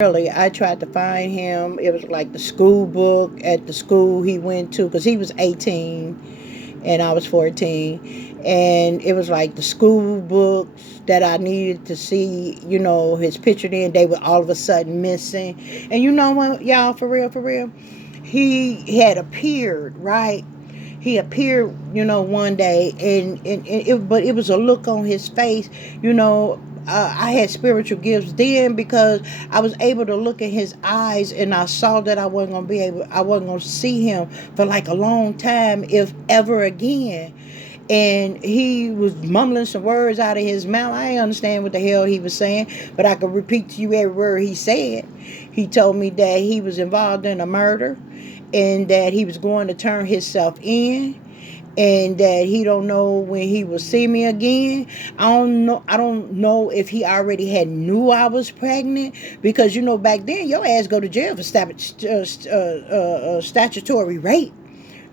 Really, I tried to find him. It was like the school book at the school he went to because he was 18 and I was 14. And it was like the school books that I needed to see, his picture in. They were all of a sudden missing. And you know what, y'all, for real, he had appeared, right? He appeared, one day, but it was a look on his face, you know. I had spiritual gifts then because I was able to look in his eyes and I saw that I wasn't gonna see him for like a long time, if ever again. And he was mumbling some words out of his mouth. I didn't understand what the hell he was saying, but I could repeat to you every word he said. He told me that he was involved in a murder and that he was going to turn himself in and that he don't know when he will see me again. I don't know if he already had knew I was pregnant because back then your ass go to jail for statutory rape.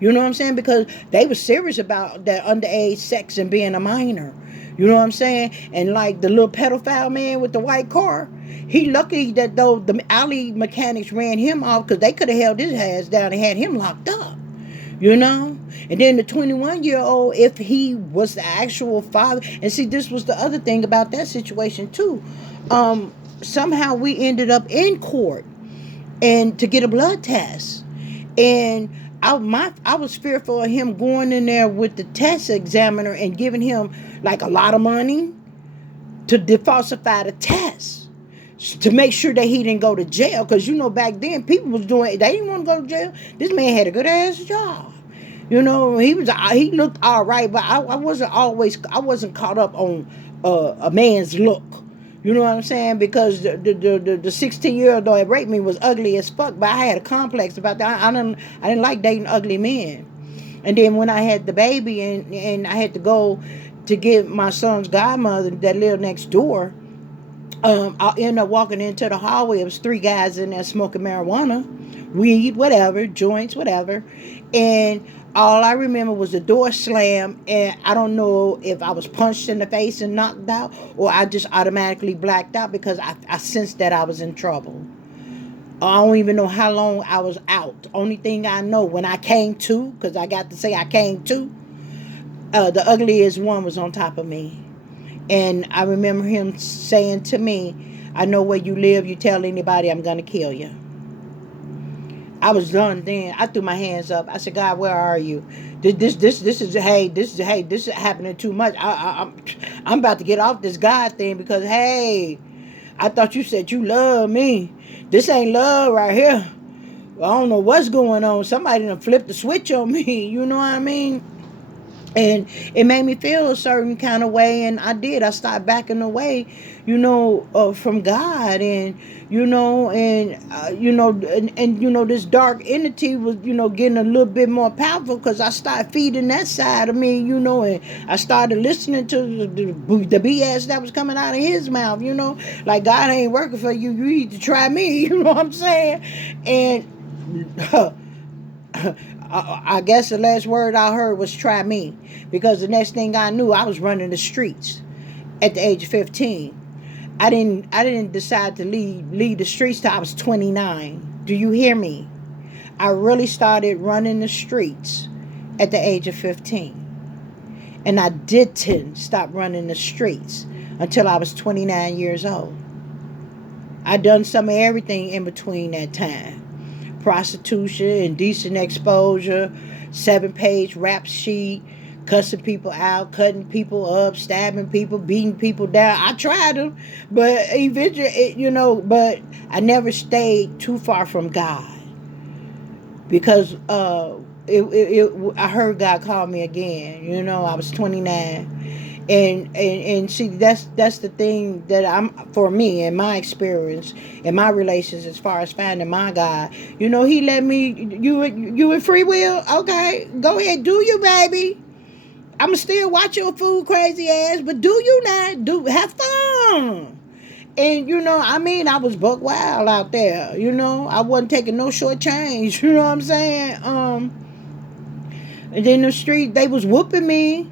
You know what I'm saying? Because they were serious about that underage sex and being a minor. You know what I'm saying? And like the little pedophile man with the white car, he lucky that though the alley mechanics ran him off because they could have held his ass down and had him locked up. You know? And then the 21-year-old, if he was the actual father, and see, this was the other thing about that situation too. Somehow we ended up in court and to get a blood test. And I was fearful of him going in there with the test examiner and giving him like a lot of money to falsify the test to make sure that he didn't go to jail. Because back then people was doing, they didn't want to go to jail. This man had a good ass job. He looked all right, but I wasn't caught up on a man's look. You know what I'm saying? Because the 16-year-old that raped me was ugly as fuck, but I had a complex about that. I didn't like dating ugly men. And then when I had the baby and I had to go to get my son's godmother that lived next door, I ended up walking into the hallway. It was three guys in there smoking marijuana, weed, whatever, joints, whatever. And all I remember was the door slam, and I don't know if I was punched in the face and knocked out, or I just automatically blacked out because I sensed that I was in trouble. I don't even know how long I was out. The only thing I know, when I came to, because I got to say I came to, the ugliest one was on top of me. And I remember him saying to me, I know where you live. You tell anybody, I'm going to kill you. I was done then. I threw my hands up. I said, God, where are you? This is happening too much. I'm about to get off this God thing because, hey, I thought you said you love me. This ain't love right here. I don't know what's going on. Somebody done flipped the switch on me. You know what I mean? And it made me feel a certain kind of way, and I started backing away, from God. And this dark entity was getting a little bit more powerful because I started feeding that side of me, and I started listening to the BS that was coming out of his mouth, like, God ain't working for you, you need to try me. You know what I'm saying? And I guess the last word I heard was try me, because the next thing I knew, I was running the streets at the age of 15. I didn't decide to leave the streets till I was 29. Do you hear me? I really started running the streets at the age of 15. And I didn't stop running the streets until I was 29 years old. I done some of everything in between that time. Prostitution, indecent exposure, 7-page rap sheet, cussing people out, cutting people up, stabbing people, beating people down. I tried them, but eventually, but I never stayed too far from God because I heard God call me again. I was 29. And see, that's the thing that I'm, for me, in my experience, in my relations, as far as finding my God, he let me, you in free will, okay, go ahead, do you, baby. I'ma still watch your food crazy ass, but do you not, do have fun. And I was buck wild out there. I wasn't taking no short change. You know what I'm saying? And then the street, they was whooping me.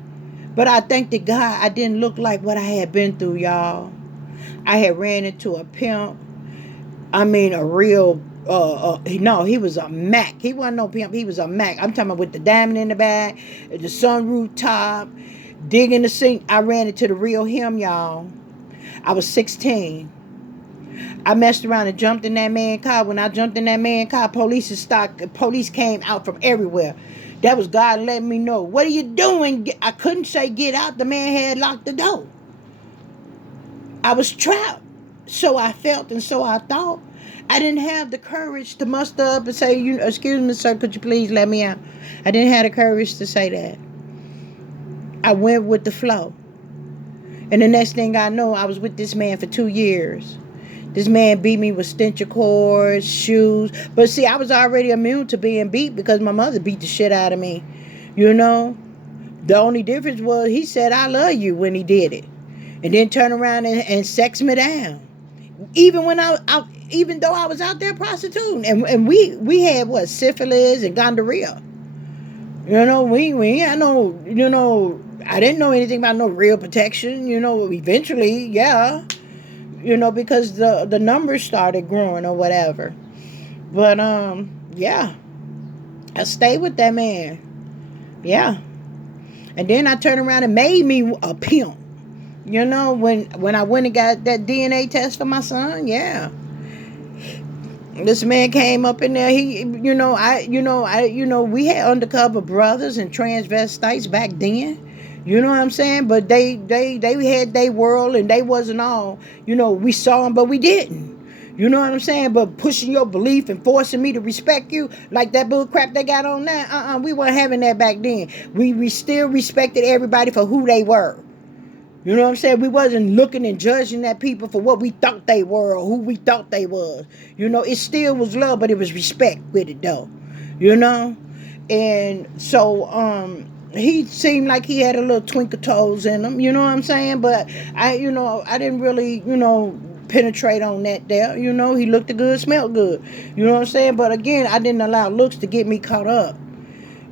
But I thank the God I didn't look like what I had been through, y'all. I had ran into a pimp. I mean, a real. No, he was a Mac. He wasn't no pimp. He was a Mac. I'm talking about with the diamond in the back, the sunroof top, digging the sink. I ran into the real him, y'all. I was 16. I messed around and jumped in that man car. When I jumped in that man car, police came out from everywhere. That was God letting me know. What are you doing? I couldn't say get out. The man had locked the door. I was trapped. So I felt and so I thought. I didn't have the courage to muster up and say, excuse me, sir, could you please let me out? I didn't have the courage to say that. I went with the flow. And the next thing I know, I was with this man for 2 years. This man beat me with stencher cords, shoes. But see, I was already immune to being beat because my mother beat the shit out of me. You know? The only difference was he said, I love you when he did it. And then turn around and sex me down. Even when even though I was out there prostituting. And we had what, syphilis and gonorrhea. You know, we had no, I didn't know anything about no real protection, eventually, yeah. Because the numbers started growing or whatever. But yeah. I stayed with that man. Yeah. And then I turned around and made me a pimp. When I went and got that DNA test for my son, yeah. This man came up in there. We had undercover brothers and transvestites back then. You know what I'm saying? But they had their world and they wasn't all. We saw them, but we didn't. You know what I'm saying? But pushing your belief and forcing me to respect you like that bull crap they got on now. We weren't having that back then. We still respected everybody for who they were. You know what I'm saying? We wasn't looking and judging that people for what we thought they were or who we thought they was. It still was love, but it was respect with it though. And so he seemed like he had a little twinkle toes in him, you know what I'm saying? But I didn't really, penetrate on that there. He looked good, smelled good. You know what I'm saying? But again, I didn't allow looks to get me caught up.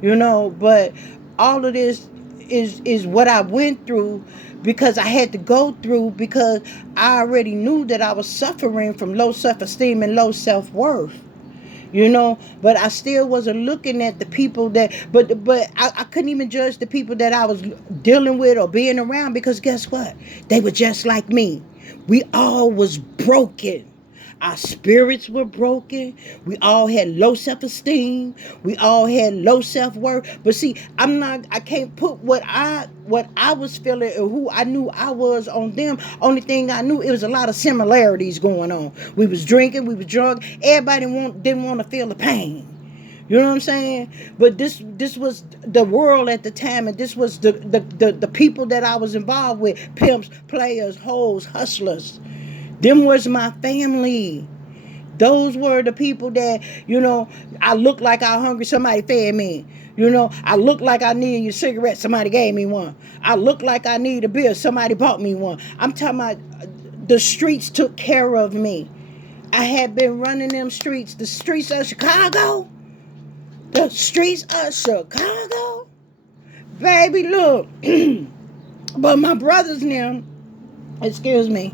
But all of this is what I went through because I had to go through because I already knew that I was suffering from low self-esteem and low self-worth. But I still wasn't looking at the people that, but I couldn't even judge the people that I was dealing with or being around because guess what? They were just like me. We all was broken. Our spirits were broken. We all had low self-esteem. We all had low self-worth. But see, I can't put what I was feeling and who I knew I was on them. Only thing I knew, it was a lot of similarities going on. We was drinking, we was drunk. Everybody didn't want to feel the pain. You know what I'm saying? But this was the world at the time, and this was the people that I was involved with. Pimps, players, hoes, hustlers. Them was my family. Those were the people that, I looked like I was hungry, somebody fed me. I looked like I needed a cigarette, somebody gave me one. I looked like I needed a beer, somebody bought me one. I'm talking about the streets took care of me. I had been running them streets, the streets of Chicago. The streets of Chicago. Baby, look. But my brothers now, excuse me,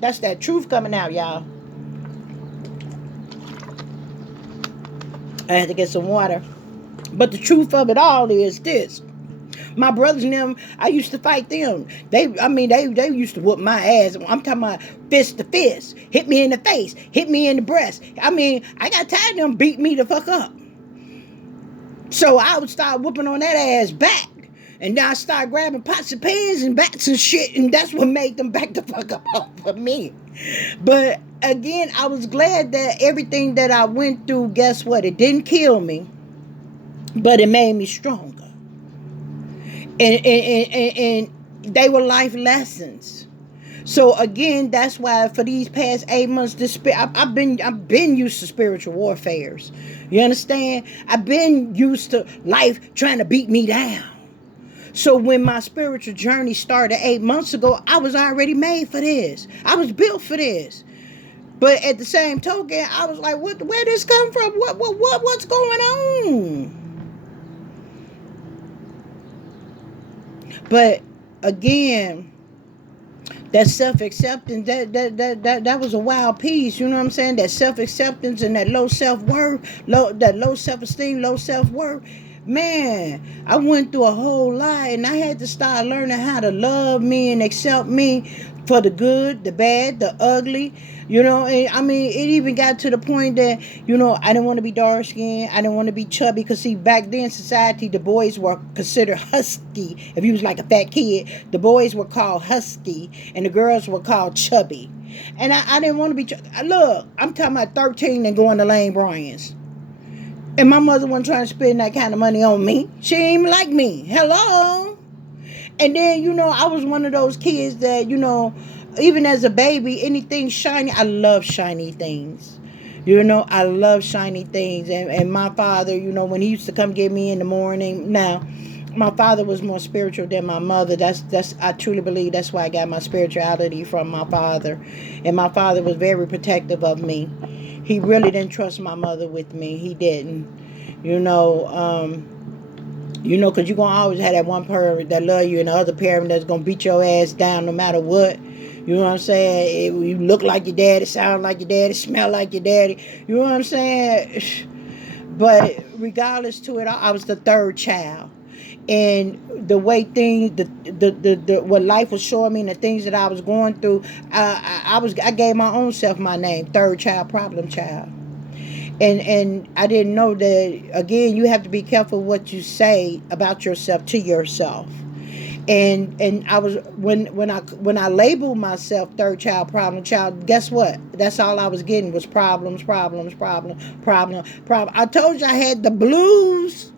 that's that truth coming out, y'all. I had to get some water. But the truth of it all is this. My brothers and them, I used to fight them. They used to whoop my ass. I'm talking about fist to fist. Hit me in the face. Hit me in the breast. I got tired of them beat me the fuck up. So I would start whooping on that ass back. And then I started grabbing pots and pans and bats and shit. And that's what made them back the fuck up off of me. But again, I was glad that everything that I went through, guess what? It didn't kill me. But it made me stronger. And they were life lessons. So again, that's why for these past 8 months, I've been used to spiritual warfares. You understand? I've been used to life trying to beat me down. So when my spiritual journey started 8 months ago, I was already made for this. I was built for this. But at the same token, I was like, where this come from? What's going on? But again, That self-acceptance, that was a wild piece. You know what I'm saying? That self-acceptance and that low self-worth, that low self-esteem, low self-worth. Man, I went through a whole lot, and I had to start learning how to love me and accept me for the good, the bad, the ugly. I mean, it even got to the point that, I didn't want to be dark skinned. I didn't want to be chubby. Because, see, back then, society, the boys were considered husky. If you was like a fat kid, the boys were called husky, and the girls were called chubby. And I didn't want to be chubby. Look, I'm talking about 13 and going to Lane Bryant's. And my mother wasn't trying to spend that kind of money on me. She ain't even like me. Hello? And then, I was one of those kids that, even as a baby, anything shiny, I love shiny things. I love shiny things. And my father, when he used to come get me in the morning, now, my father was more spiritual than my mother. That's I truly believe that's why I got my spirituality from my father. And my father was very protective of me. He really didn't trust my mother with me. He didn't. Because you're going to always have that one parent that love you and the other parent that's going to beat your ass down no matter what. You know what I'm saying? You look like your daddy, sound like your daddy, smell like your daddy. You know what I'm saying? But regardless to it all, I was the third child. And the way things, what life was showing me and the things that I was going through, I gave my own self my name, third child, problem child. And I didn't know that, again, you have to be careful what you say about yourself to yourself. And I was when I labeled myself third child, problem child, guess what? That's all I was getting was problems, problems, problem. I told you I had the blues.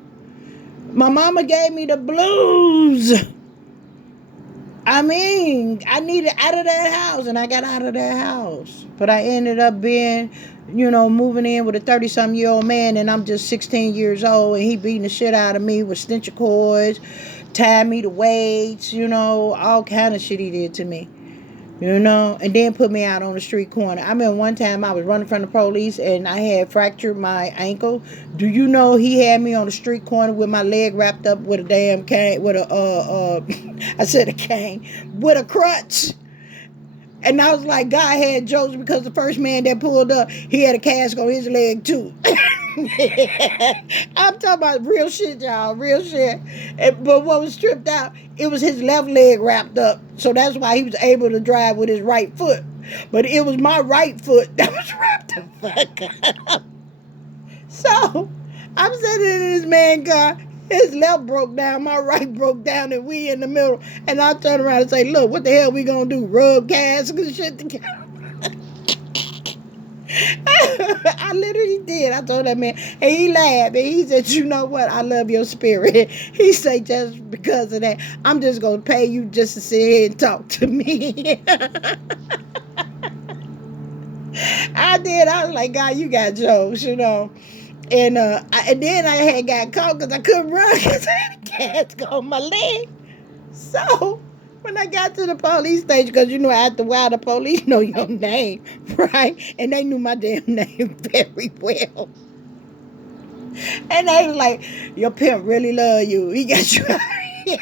My mama gave me the blues. I mean, I needed out of that house, and I got out of that house. But I ended up being, moving in with a 30-something-year-old man, and I'm just 16 years old, and he beating the shit out of me with stench cords, tied me to weights, all kind of shit he did to me. And then put me out on the street corner. I remember one time I was running from the police and I had fractured my ankle. Do you know he had me on the street corner with my leg wrapped up with a damn cane, with I said a cane, with a crutch. And I was like, God had jokes because the first man that pulled up, he had a cast on his leg too. I'm talking about real shit, y'all, real shit. But what was stripped out, it was his left leg wrapped up. So that's why he was able to drive with his right foot. But it was my right foot that was wrapped the fuck up. So I'm sitting in this man's car. His left broke down, my right broke down, and we in the middle. And I turn around and say, look, what the hell we gonna do? Rub casts and shit together? I literally did. I told that man, and he laughed, and he said, you know what? I love your spirit. He said, just because of that, I'm just gonna pay you just to sit here and talk to me. I did. I was like, God, you got jokes, And and then I had got caught because I couldn't run because I had a cast on my leg. So when I got to the police station, because after a while the police know your name, right? And they knew my damn name very well. And they was like, your pimp really love you. He got you out here.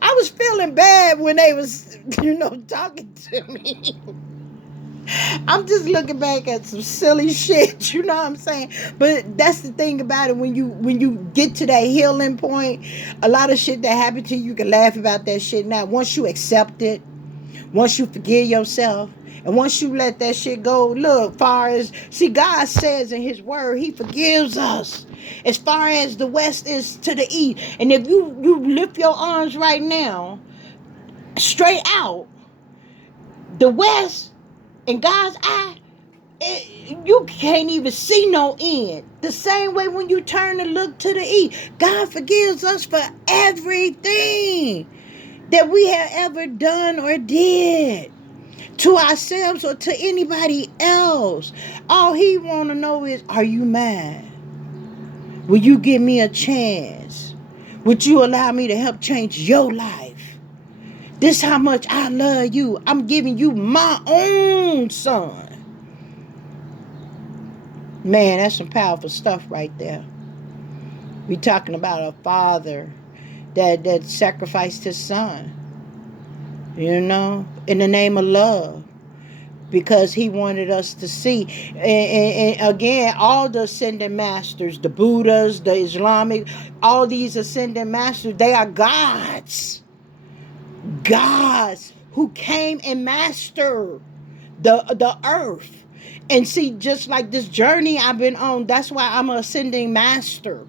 I was feeling bad when they was, talking to me. I'm just looking back at some silly shit, you know what I'm saying? But that's the thing about it. When you get to that healing point, a lot of shit that happened to you, you can laugh about that shit now. Once you accept it, once you forgive yourself, and once you let that shit go, look, God says in his word, he forgives us as far as the west is to the east. And if you lift your arms right now, straight out, the west, in God's eye, you can't even see no end. The same way when you turn to look to the east, God forgives us for everything that we have ever done or did to ourselves or to anybody else. All he want to know is, are you mine? Will you give me a chance? Would you allow me to help change your life? This how much I love you. I'm giving you my own son. Man, that's some powerful stuff right there. We talking about a father, that sacrificed his son, in the name of love, because he wanted us to see. And again, all the ascending masters, the Buddhas, the Islamic, all these ascending masters, they are gods who came and mastered the earth. And see, just like this journey I've been on, that's why I'm an ascending master,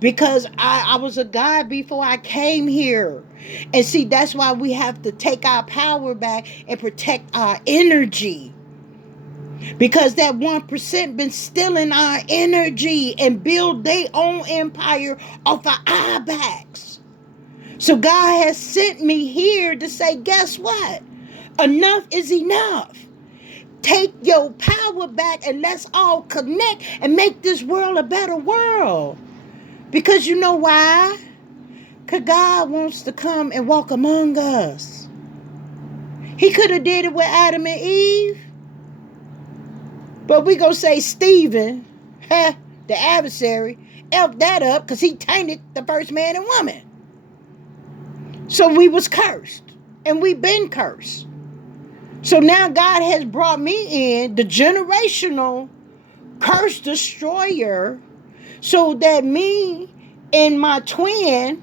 because I was a god before I came here. And see, that's why we have to take our power back and protect our energy, because that 1% been stealing our energy and build their own empire off of our backs. So God has sent me here to say, guess what? Enough is enough. Take your power back and let's all connect and make this world a better world. Because you know why? Because God wants to come and walk among us. He could have did it with Adam and Eve. But we going to say Stephen, the adversary, elked that up because he tainted the first man and woman. So we was cursed. And we been cursed. So now God has brought me in, the generational curse destroyer, so that me and my twin,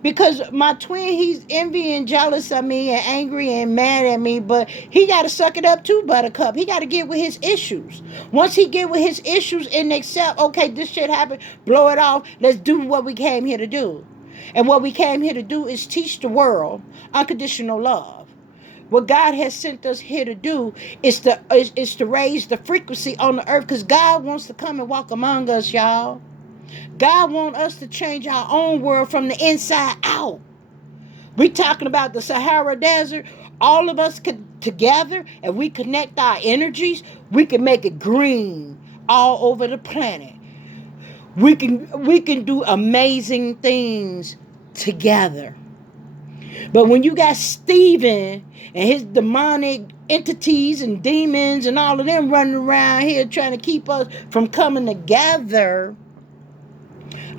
because my twin, he's envy and jealous of me and angry and mad at me, but he got to suck it up too, Buttercup. He got to get with his issues. Once he get with his issues and accept, okay, this shit happened, blow it off, let's do what we came here to do. And what we came here to do is teach the world unconditional love. What God has sent us here to do is to raise the frequency on the earth, because God wants to come and walk among us, y'all. God wants us to change our own world from the inside out. We talking about the Sahara Desert. All of us could together, and we connect our energies, we can make it green all over the planet. We can do amazing things together. But when you got Stephen and his demonic entities and demons and all of them running around here trying to keep us from coming together,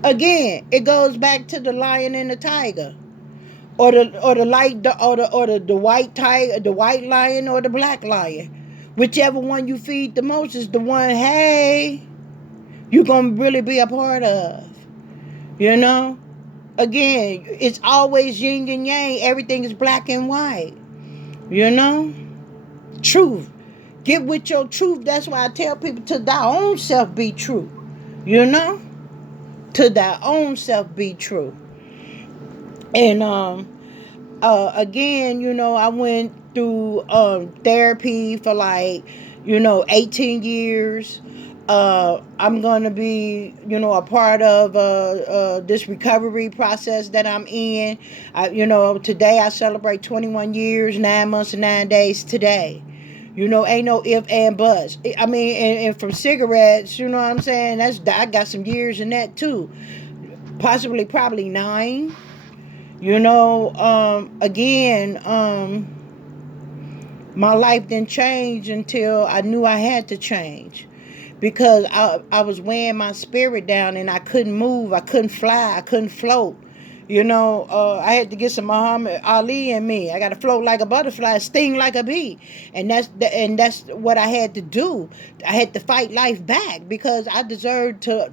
again, it goes back to the lion and the tiger, or the white tiger, the white lion or the black lion. Whichever one you feed the most is the one, hey, you're gonna really be a part of. Again, it's always yin and yang. Everything is black and white. Truth. Get with your truth. That's why I tell people, to thy own self be true. To thy own self be true. And again, I went through therapy for 18 years. I'm going to be, a part of this recovery process that I'm in. Today I celebrate 21 years, 9 months, and 9 days today. Ain't no if and buts. I mean, and from cigarettes, you know what I'm saying? I got some years in that too. Probably 9. Again, my life didn't change until I knew I had to change. Because I was weighing my spirit down and I couldn't move. I couldn't fly. I couldn't float. I had to get some Muhammad Ali in me. I got to float like a butterfly, sting like a bee. And that's what I had to do. I had to fight life back, because I deserved to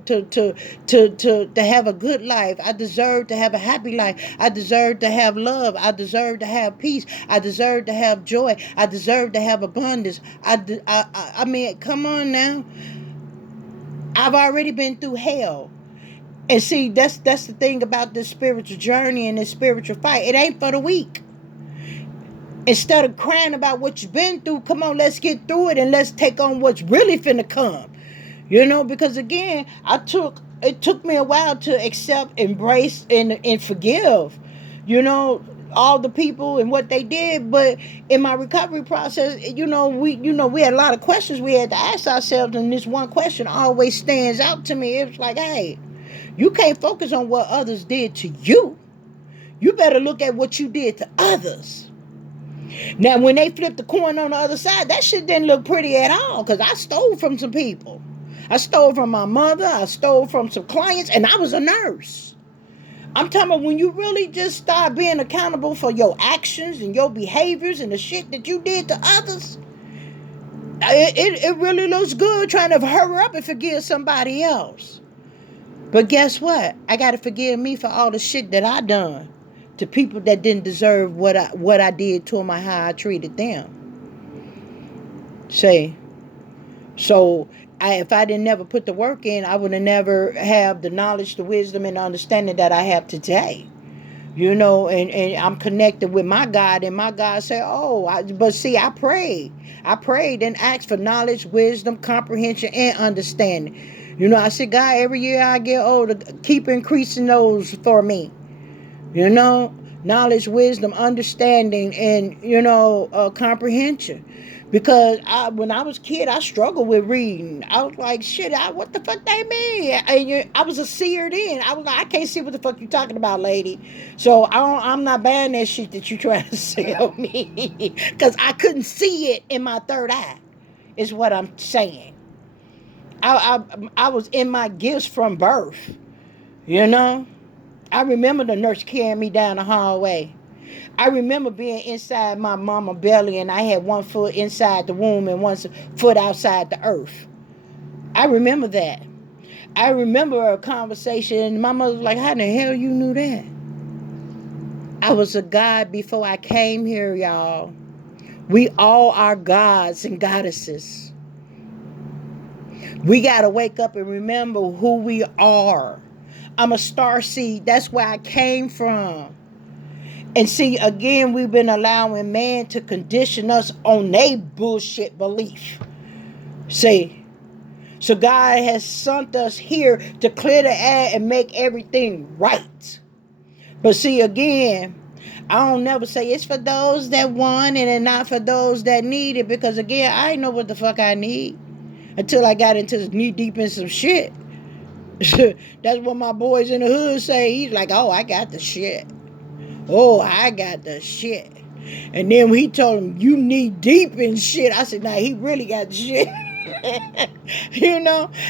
have a good life. I deserved to have a happy life. I deserved to have love. I deserved to have peace. I deserved to have joy. I deserved to have abundance. I mean, come on now. I've already been through hell. And see, that's the thing about this spiritual journey and this spiritual fight. It ain't for the weak. Instead of crying about what you've been through, come on, let's get through it and let's take on what's really finna come. Because again, it took me a while to accept, embrace, and forgive, all the people and what they did. But in my recovery process, we had a lot of questions we had to ask ourselves, and this one question always stands out to me. It was like, hey, you can't focus on what others did to you. You better look at what you did to others. Now, when they flipped the coin on the other side, that shit didn't look pretty at all, because I stole from some people. I stole from my mother. I stole from some clients, and I was a nurse. I'm talking about when you really just start being accountable for your actions and your behaviors and the shit that you did to others. It really looks good trying to hurry up and forgive somebody else. But guess what? I gotta forgive me for all the shit that I done to people that didn't deserve what I did to them or how I treated them. Say, so if I didn't never put the work in, I would have never have the knowledge, the wisdom, and the understanding that I have today. And I'm connected with my God, and my God said, but see, I prayed. I prayed and asked for knowledge, wisdom, comprehension, and understanding. I said, God, every year I get older, keep increasing those for me. you know Knowledge, wisdom, understanding, and comprehension. Because when I was a kid, I struggled with reading. I was like, shit, what the fuck they mean? I was a seer then. I was like, I can't see what the fuck you talking about, lady. So I'm not buying that shit that you trying to sell me. Because I couldn't see it in my third eye, is what I'm saying. I was in my gifts from birth, you know I remember the nurse carrying me down the hallway. I remember being inside my mama belly, and I had one foot inside the womb and one foot outside the earth. I remember that. I remember a conversation. My mother was like, how the hell you knew that? I was a god before I came here, y'all. We all are gods and goddesses. We got to wake up and remember who we are. I'm a star seed. That's where I came from. And see, again, we've been allowing man to condition us on their bullshit belief. See, so God has sent us here to clear the air and make everything right. But see, again, I don't never say it's for those that want it and not for those that need it. Because again, I didn't know what the fuck I need until I got into knee deep in some shit. That's what my boys in the hood say. He's like, oh, I got the shit. Oh, I got the shit. And then he told him, you need deep in shit. I said, nah, he really got the shit.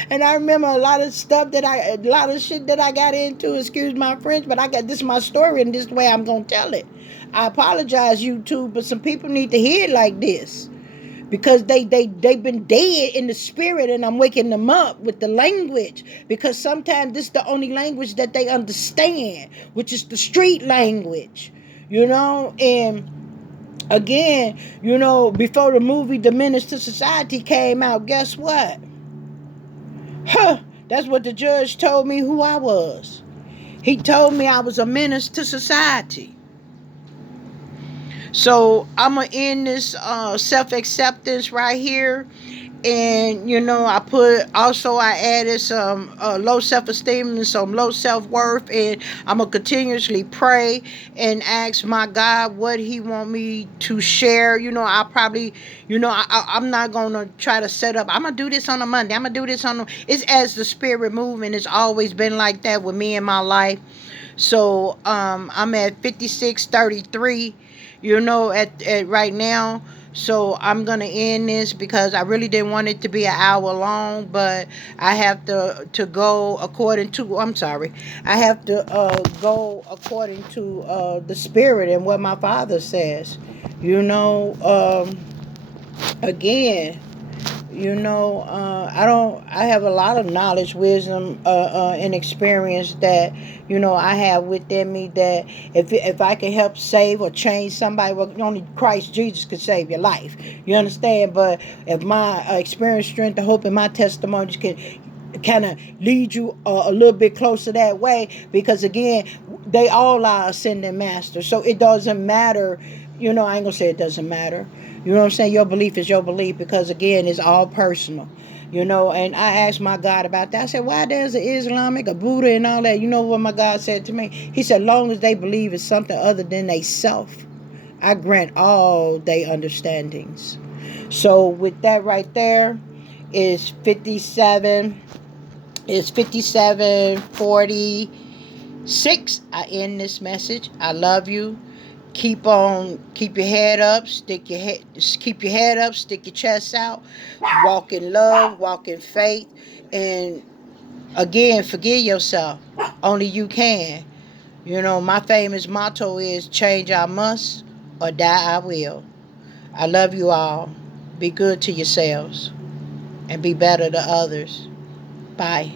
And I remember a lot of shit that I got into, excuse my French, but this is my story and this is the way I'm going to tell it. I apologize, YouTube, but some people need to hear it like this. Because they've been dead in the spirit, and I'm waking them up with the language. Because sometimes this is the only language that they understand, which is the street language. And again, before the movie The Menace to Society came out, guess what? That's what the judge told me who I was. He told me I was a menace to society. So I'm going to end this self-acceptance right here. And, I added some low self-esteem and some low self-worth. And I'm going to continuously pray and ask my God what he want me to share. I probably, I'm not going to try to set up. I'm going to do this on a Monday. I'm going to do this it's as the spirit moving. It's always been like that with me in my life. So I'm at 56:33. At right now. So I'm gonna end this because I really didn't want it to be an hour long, but I have to go according to. I'm sorry. I have to go according to the spirit and what my Father says. Again. I have a lot of knowledge, wisdom, and experience that I have within me, that if I can help save or change somebody, well, only Christ Jesus could save your life. You understand? But if my experience, strength, and hope, and my testimonies can kind of lead you a little bit closer that way, because again, they all are ascending masters. So it doesn't matter. I ain't gonna say it doesn't matter. You know what I'm saying? Your belief is your belief, because again, it's all personal. And I asked my God about that. I said, why there's an Islamic, a Buddha, and all that? You know what my God said to me? He said, long as they believe it's something other than they self, I grant all they understandings. So with that right there, is 57. It's 57:46. I end this message. I love you. Keep your head up, keep your head up, stick your chest out, walk in love, walk in faith, and again, forgive yourself. Only you can. You know, my famous motto is change I must or die I will. I love you all. Be good to yourselves and be better to others. Bye.